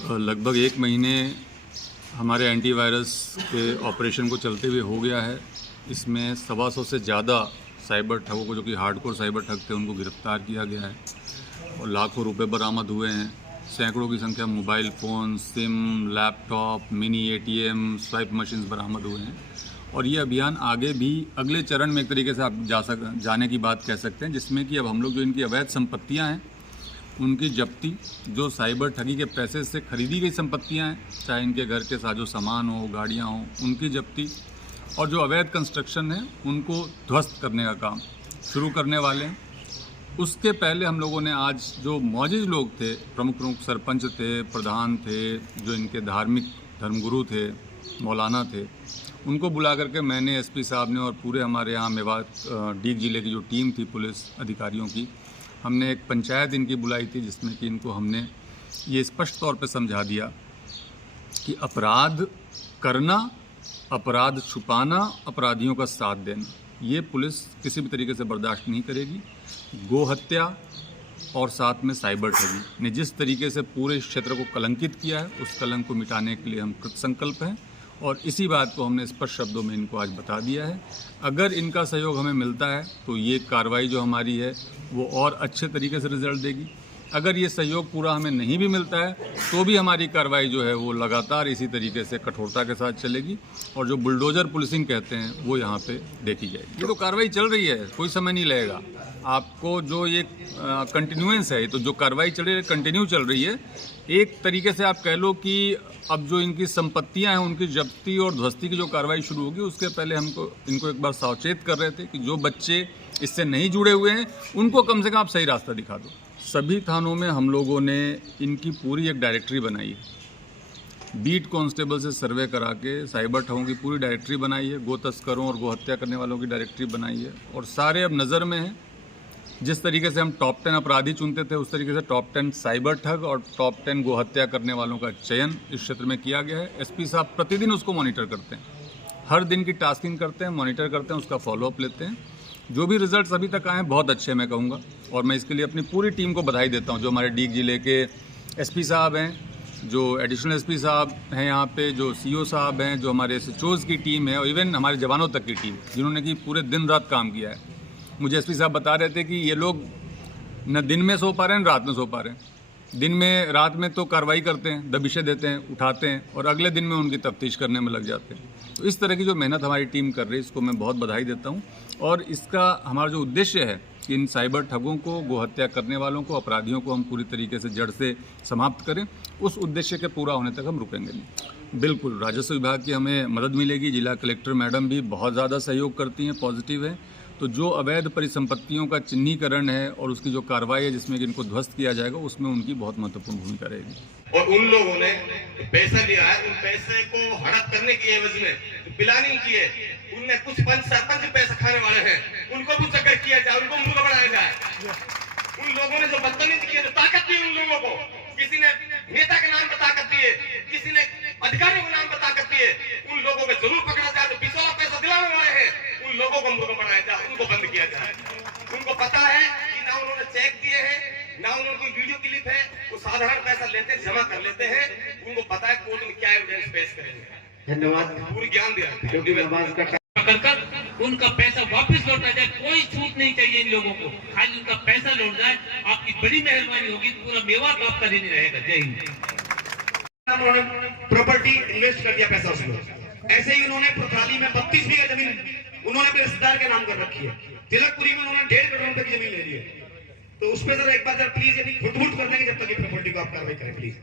लगभग 1 महीने हमारे एंटीवायरस के ऑपरेशन को चलते हुए हो गया है। इसमें 125 से ज़्यादा साइबर ठगों को, जो कि हार्डकोर साइबर ठग थे, उनको गिरफ्तार किया गया है और लाखों रुपए बरामद हुए हैं। सैकड़ों की संख्या mobile phone, SIM, laptop, mini ATM, swipe machines बरामद हुए हैं। और ये अभियान आगे भी अगले चरण में एक तरीके से आप जाने की बात कह सकते हैं, जिसमें कि अब हम लोग जो इनकी अवैध संपत्तियाँ हैं उनकी जब्ती, जो साइबर ठगी के पैसे से खरीदी गई संपत्तियां हैं, चाहे इनके घर के साजो सामान हो, गाड़ियां हो, उनकी जब्ती, और जो अवैध कंस्ट्रक्शन है उनको ध्वस्त करने का काम शुरू करने वाले हैं। उसके पहले हम लोगों ने आज जो मौजूद लोग थे, प्रमुख सरपंच थे, प्रधान थे, जो इनके धार्मिक धर्मगुरु थे, मौलाना थे, उनको बुला करके मैंने SP साहब ने और पूरे हमारे यहाँ मेवात डीग जिले की जो टीम थी पुलिस अधिकारियों की, हमने एक पंचायत इनकी बुलाई थी, जिसमें कि इनको हमने ये स्पष्ट तौर पे समझा दिया कि अपराध करना, अपराध छुपाना, अपराधियों का साथ देना, ये पुलिस किसी भी तरीके से बर्दाश्त नहीं करेगी। गोहत्या और साथ में साइबर ठगी ने जिस तरीके से पूरे इस क्षेत्र को कलंकित किया है, उस कलंक को मिटाने के लिए हम कृतसंकल्प हैं और इसी बात को हमने स्पष्ट शब्दों में इनको आज बता दिया है। अगर इनका सहयोग हमें मिलता है तो ये कार्रवाई जो हमारी है वो और अच्छे तरीके से रिजल्ट देगी। अगर ये सहयोग पूरा हमें नहीं भी मिलता है तो भी हमारी कार्रवाई जो है वो लगातार इसी तरीके से कठोरता के साथ चलेगी और जो बुलडोजर पुलिसिंग कहते हैं वो यहाँ पे देखी जाएगी। ये तो कार्रवाई चल रही है, कोई समय नहीं लगेगा। आपको जो ये कंटिन्यूएंस है, तो जो कार्रवाई चल रही है कंटिन्यू चल रही है। एक तरीके से आप कह लो कि अब जो इनकी संपत्तियां हैं उनकी जब्ती और ध्वस्ती की जो कार्रवाई शुरू होगी, उसके पहले इनको एक बार सावचेत कर रहे थे कि जो बच्चे इससे नहीं जुड़े हुए हैं उनको कम से कम आप सही रास्ता दिखा दो। सभी थानों में हम लोगों ने इनकी पूरी एक डायरेक्टरी बनाई है, बीट कांस्टेबल से सर्वे करा के साइबर ठगों की पूरी डायरेक्टरी बनाई है, गो तस्करों और गोहत्या करने वालों की डायरेक्टरी बनाई है और सारे अब नज़र में हैं। जिस तरीके से हम टॉप 10 अपराधी चुनते थे, उस तरीके से टॉप 10 साइबर ठग और टॉप 10 गोहत्या करने वालों का चयन इस क्षेत्र में किया गया है। SP साहब प्रतिदिन उसको मॉनिटर करते हैं, हर दिन की टास्किंग करते हैं, मॉनिटर करते हैं, उसका फॉलोअप लेते हैं। जो भी रिजल्ट्स अभी तक आए हैं बहुत अच्छे मैं कहूँगा और मैं इसके लिए अपनी पूरी टीम को बधाई देता हूँ। जो हमारे डीग जिले के SP साहब हैं, जो एडिशनल SP साहब हैं यहाँ पे, जो CO साहब हैं, जो हमारे SHOs की टीम है और इवन हमारे जवानों तक की टीम, जिन्होंने कि पूरे दिन रात काम किया है। मुझे SP साहब बता रहे थे कि ये लोग न दिन में सो पा रहे हैं, न रात में सो पा रहे हैं। दिन में, रात में तो कार्रवाई करते हैं, दबिशें देते हैं, उठाते हैं और अगले दिन में उनकी तफ्तीश करने में लग जाते हैं। तो इस तरह की जो मेहनत हमारी टीम कर रही है, इसको मैं बहुत बधाई देता हूँ और इसका हमारा जो उद्देश्य है कि इन साइबर ठगों को, गोहत्या करने वालों को, अपराधियों को हम पूरी तरीके से जड़ से समाप्त करें, उस उद्देश्य के पूरा होने तक हम रुकेंगे नहीं। बिल्कुल राजस्व विभाग की हमें मदद मिलेगी, जिला कलेक्टर मैडम भी बहुत ज़्यादा सहयोग करती हैं, पॉजिटिव है। तो जो अवैध परिसंपत्तियों का चिन्हीकरण है और उसकी जो कार्रवाई है जिसमें कि इनको ध्वस्त किया जाएगा, उसमें उनकी बहुत महत्वपूर्ण भूमिका रहेगी। और उन लोगों ने पैसा लिया है, उन पैसे को हड़प करने की एवज में प्लानिंग की है, उनमें कुछ सरपंच पैसा खाने वाले हैं, उनको भी चक्कर किया जाए, उनको मुर्गा बनाया जाए। उन लोगों ने जो बदतमीजी की है, जो ताकत दी उन लोगों को, किसी ने नेता के नाम पर ताकत दी है, किसी ने अधिकारियों के नाम पर ताकत दी है, उन लोगों को जरूर पकड़ा जाए। जो पिछला पैसा दिलाने वाले हैं उन लोगों को मुर्गा बनाया जाए, उनको बंद किया जाए। उनको पता है कि ना उन्होंने चेक दिए हैं, ना उन्होंने कोई वीडियो क्लिप है, वो साधारण पैसा लेते जमा कर लेते हैं। उनको पता है कोर्ट में क्या एविडेंस पेश करेंगे। धन्यवाद। पूरी ज्ञान दिया उनका पैसा वापस लौटा जाए, कोई छूट नहीं चाहिए इन लोगों को, खाली उनका पैसा लौट जाए। आपकी बड़ी मेहरबानी होगी, पूरा मेवात आपका ऋण रहेगा। जय हिंद। प्रॉपर्टी इन्वेस्ट कर दिया पैसा उसमें। ऐसे ही उन्होंने प्रथाली में 32 बीघा जमीन उन्होंने अपने रिश्तेदार के नाम कर रखी है। तिलकपुरी में उन्होंने 1.5 करोड़ रुपए की जमीन ले ली है। तो उस पर जरा एक बार प्लीज फुटफुट कर देंगे जब तक ये प्रॉपर्टी को आप कार्रवाई करें प्लीज।